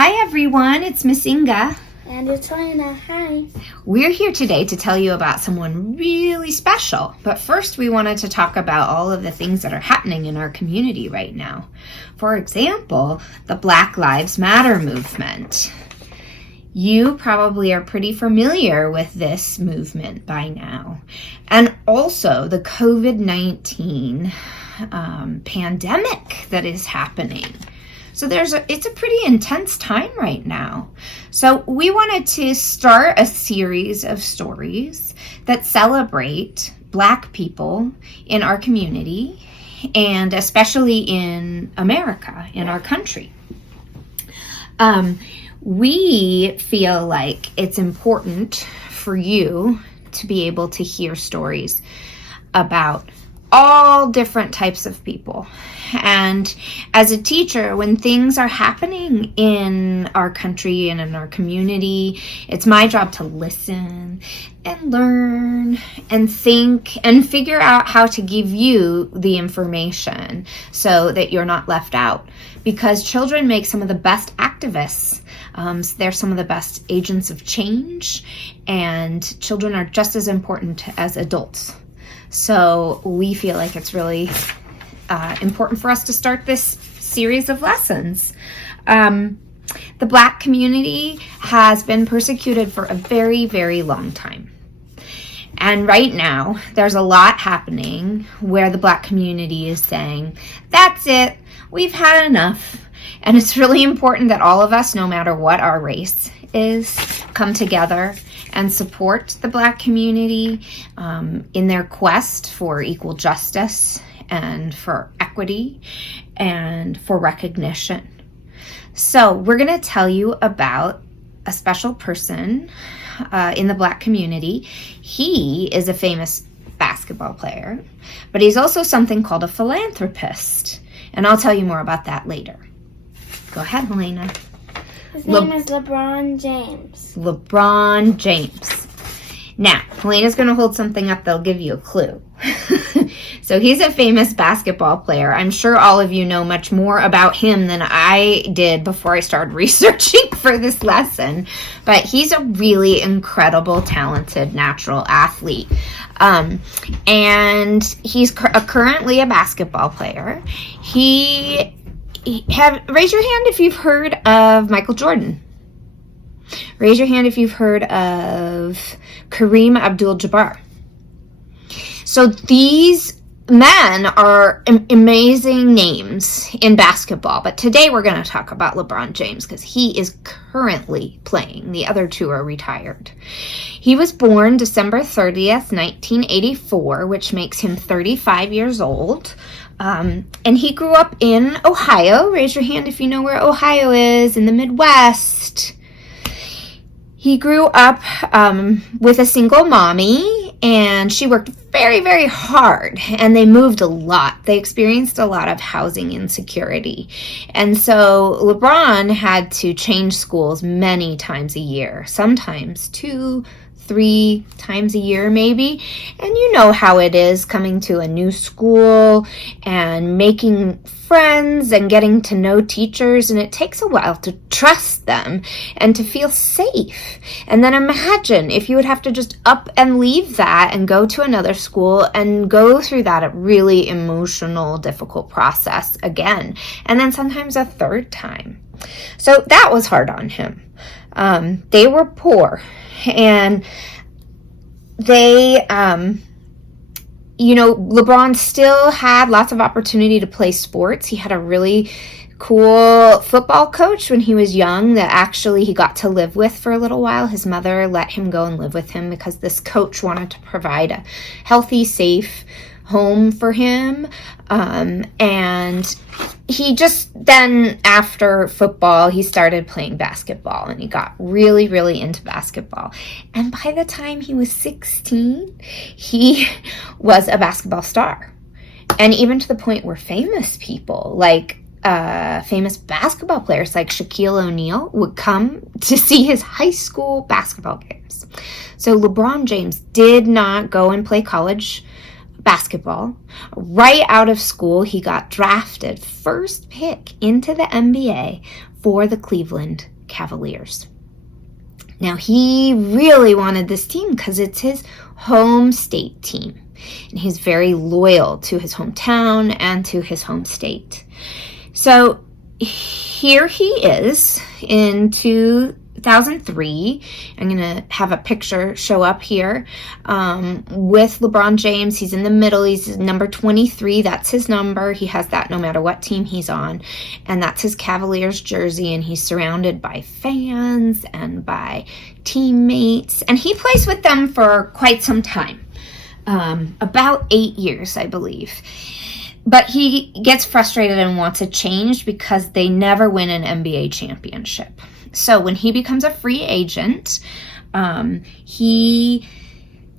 Hi everyone, it's Miss Inga. And it's Lena. Hi. We're here today to tell you about someone really special. But first we wanted to talk about all of the things that are happening in our community right now. For example, the Black Lives Matter movement. You probably are pretty familiar with this movement by now. And also the COVID-19 pandemic that is happening. So it's a pretty intense time right now. So we wanted to start a series of stories that celebrate Black people in our community and especially in America, in our country. We feel like it's important for you to be able to hear stories about all different types of people. And as a teacher, when things are happening in our country and in our community, it's my job to listen and learn and think and figure out how to give you the information so that you're not left out. Because children make some of the best activists. They're some of the best agents of change, and children are just as important as adults. So we feel like it's really important for us to start this series of lessons. The Black community has been persecuted for a very, very long time. And right now, there's a lot happening where the Black community is saying, that's it, we've had enough. And it's really important that all of us, no matter what our race is, come together and support the Black community in their quest for equal justice and for equity and for recognition. So we're going to tell you about a special person in the Black community. He is a famous basketball player, but he's also something called a philanthropist. And I'll tell you more about that later. Go ahead, Helena. His name is Lebron James. LeBron James. Now, Helena's going to hold something up that'll give you a clue. So he's a famous basketball player. I'm sure all of you know much more about him than I did before I started researching for this lesson. But he's a really incredible, talented, natural athlete. And he's currently a basketball player. Raise your hand if you've heard of Michael Jordan. Raise your hand if you've heard of Kareem Abdul-Jabbar. So these men are amazing names in basketball, but today we're going to talk about LeBron James because he is currently playing. The other two are retired. He was born December 30th, 1984, which makes him 35 years old. And he grew up in Ohio. Raise your hand if you know where Ohio is, in the Midwest. He grew up with a single mommy, and she worked very, very hard, and they moved a lot. They experienced a lot of housing insecurity. And so LeBron had to change schools many times a year, sometimes 2-3 times a year maybe. And you know how it is coming to a new school and making friends and getting to know teachers, and it takes a while to trust them and to feel safe. And then imagine if you would have to just up and leave that and go to another school and go through that really emotional, difficult process again, and then sometimes a third time. So that was hard on him. They were poor, and they LeBron still had lots of opportunity to play sports. He had a really cool football coach when he was young that actually he got to live with for a little while. His mother let him go and live with him because this coach wanted to provide a healthy, safe home for him. And he just then, after football, he started playing basketball, and he got really, really into basketball. And by the time he was 16, he was a basketball star. And even to the point where famous people, like famous basketball players like Shaquille O'Neal, would come to see his high school basketball games. So LeBron James did not go and play college basketball. Right out of school, he got drafted first pick into the NBA for the Cleveland Cavaliers. Now, he really wanted this team because it's his home state team, and he's very loyal to his hometown and to his home state. So here he is in 2003. I'm going to have a picture show up here with LeBron James. He's in the middle. He's number 23. That's his number. He has that no matter what team he's on. And that's his Cavaliers jersey. And he's surrounded by fans and by teammates. And he plays with them for quite some time. About 8 years, I believe. But he gets frustrated and wants a change because they never win an NBA championship. So when he becomes a free agent, he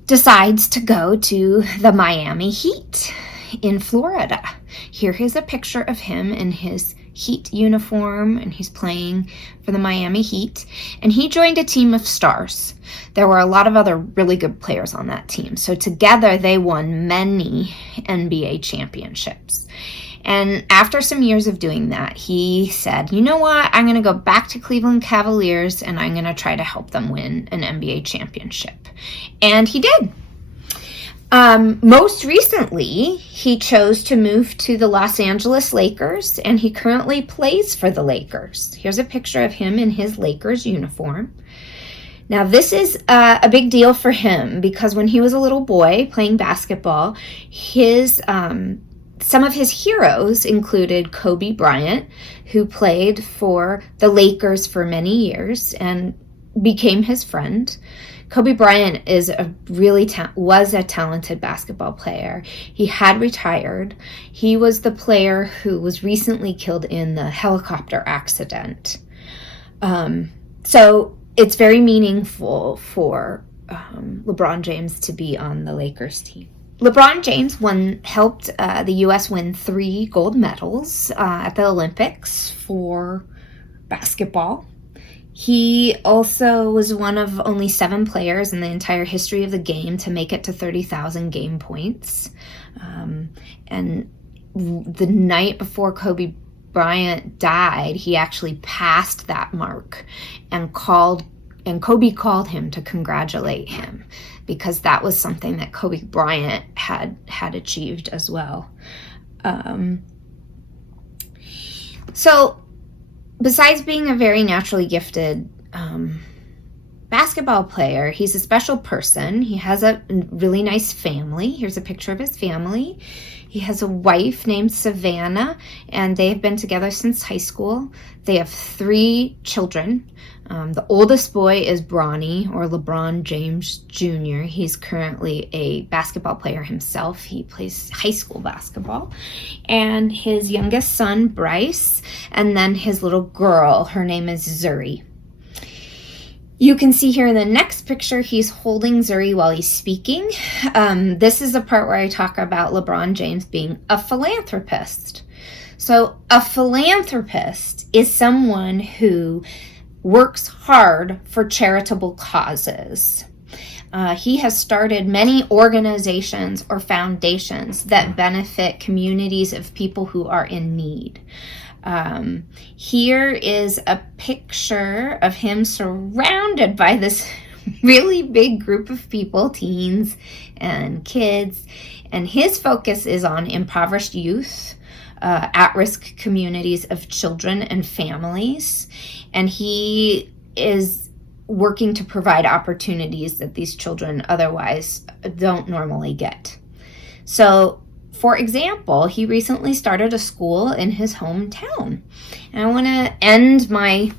decides to go to the Miami Heat in Florida. Here is a picture of him in his Heat uniform, and he's playing for the Miami Heat. And he joined a team of stars. There were a lot of other really good players on that team. So together they won many NBA championships. And after some years of doing that, he said, you know what, I'm going to go back to Cleveland Cavaliers and I'm going to try to help them win an NBA championship. And he did. Most recently, he chose to move to the Los Angeles Lakers, and he currently plays for the Lakers. Here's a picture of him in his Lakers uniform. Now, this is a big deal for him because when he was a little boy playing basketball, some of his heroes included Kobe Bryant, who played for the Lakers for many years and became his friend. Kobe Bryant was a talented basketball player. He had retired. He was the player who was recently killed in the helicopter accident. So it's very meaningful for LeBron James to be on the Lakers team. LeBron James helped the U.S. win 3 gold medals at the Olympics for basketball. He also was one of only 7 players in the entire history of the game to make it to 30,000 game points. And the night before Kobe Bryant died, he actually passed that mark, and Kobe called him to congratulate him because that was something that Kobe Bryant had achieved as well. So besides being a very naturally gifted basketball player, he's a special person. He has a really nice family. Here's a picture of his family. He has a wife named Savannah, and they have been together since high school. They have 3 children. The oldest boy is Bronny, or Lebron James Jr. He's currently a basketball player himself. He plays high school basketball. And his youngest son, Bryce, and then his little girl, her name is Zuri. You can see here in the next picture, he's holding Zuri while he's speaking. This is the part where I talk about LeBron James being a philanthropist. So a philanthropist is someone who works hard for charitable causes. He has started many organizations or foundations that benefit communities of people who are in need. Here is a picture of him surrounded by this really big group of people, teens and kids, and his focus is on impoverished youth, at-risk communities of children and families, and he is working to provide opportunities that these children otherwise don't normally get. So, for example, he recently started a school in his hometown. And I want to end my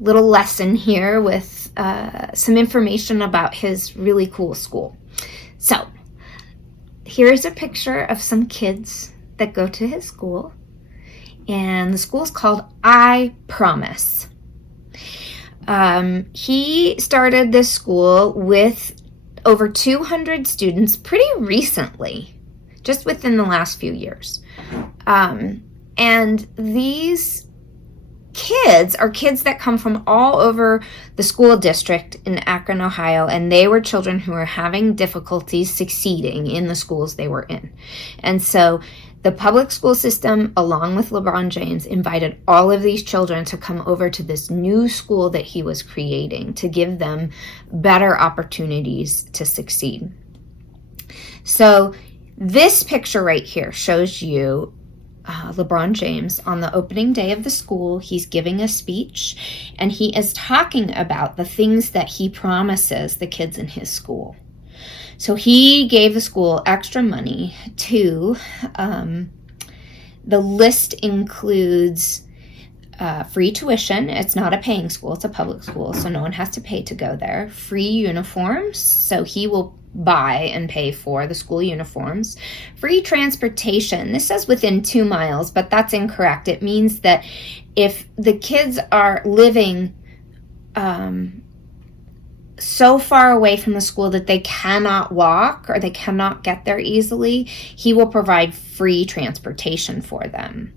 little lesson here with some information about his really cool school. So, here's a picture of some kids that go to his school. And the school is called I Promise. He started this school with over 200 students pretty recently, just within the last few years. And these kids are kids that come from all over the school district in Akron, Ohio, and they were children who were having difficulties succeeding in the schools they were in. And so The public school system, along with LeBron James, invited all of these children to come over to this new school that he was creating to give them better opportunities to succeed. So this picture right here shows you LeBron James on the opening day of the school. He's giving a speech, and he is talking about the things that he promises the kids in his school. So he gave the school extra money to, the list includes free tuition. It's not a paying school, it's a public school, so no one has to pay to go there. Free uniforms, so he will buy and pay for the school uniforms. Free transportation. This says within 2 miles, but that's incorrect. It means that if the kids are living so far away from the school that they cannot walk or they cannot get there easily, he will provide free transportation for them.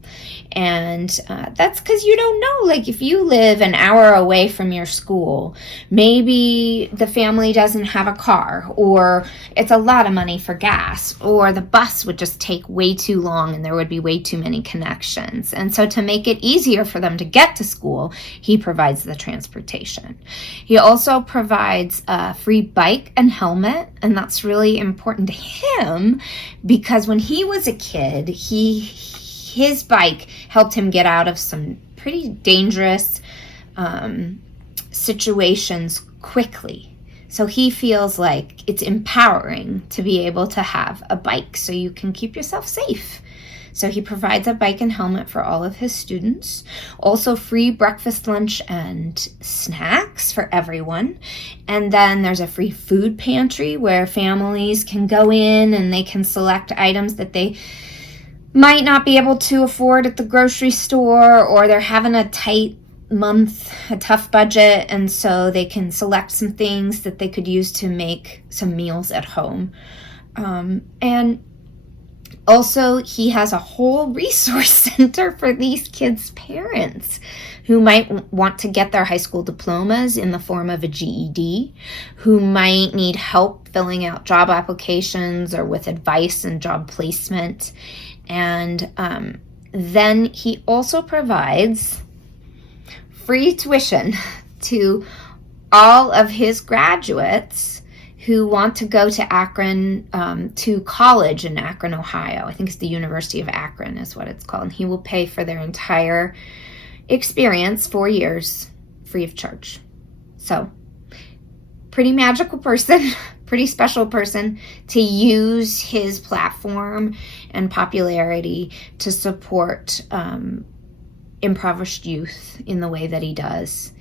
And that's because you don't know, like if you live an hour away from your school, maybe the family doesn't have a car, or it's a lot of money for gas, or the bus would just take way too long and there would be way too many connections. And so to make it easier for them to get to school, he provides the transportation. He also provides a free bike and helmet, and that's really important to him because when he was a kid, his bike helped him get out of some pretty dangerous situations quickly. So he feels like it's empowering to be able to have a bike so you can keep yourself safe. So he provides a bike and helmet for all of his students. Also free breakfast, lunch, and snacks for everyone. And then there's a free food pantry where families can go in and they can select items that they might not be able to afford at the grocery store, or they're having a tight month, a tough budget, and so they can select some things that they could use to make some meals at home. And also, he has a whole resource center for these kids' parents who might want to get their high school diplomas in the form of a GED, who might need help filling out job applications or with advice and job placement. And then he also provides free tuition to all of his graduates who want to go to Akron, to college in Akron, Ohio. I think it's the University of Akron is what it's called. And he will pay for their entire experience, 4 years, free of charge. So, pretty magical person, pretty special person to use his platform and popularity to support impoverished youth in the way that he does.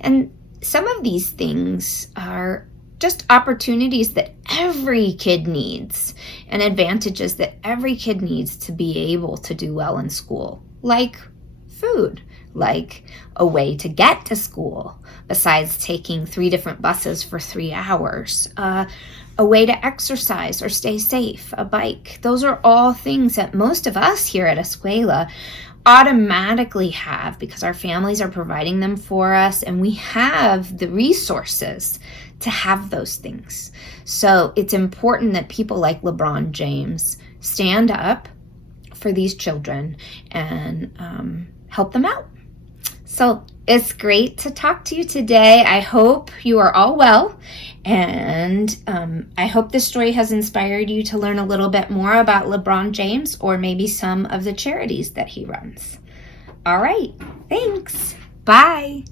And some of these things are just opportunities that every kid needs and advantages that every kid needs to be able to do well in school, like food, like a way to get to school besides taking 3 different buses for 3 hours, a way to exercise or stay safe, a bike. Those are all things that most of us here at Escuela automatically have because our families are providing them for us, and we have the resources to have those things. So it's important that people like LeBron James stand up for these children and help them out. So it's great to talk to you today. I hope you are all well, and I hope this story has inspired you to learn a little bit more about LeBron James or maybe some of the charities that he runs. All right, thanks. Bye.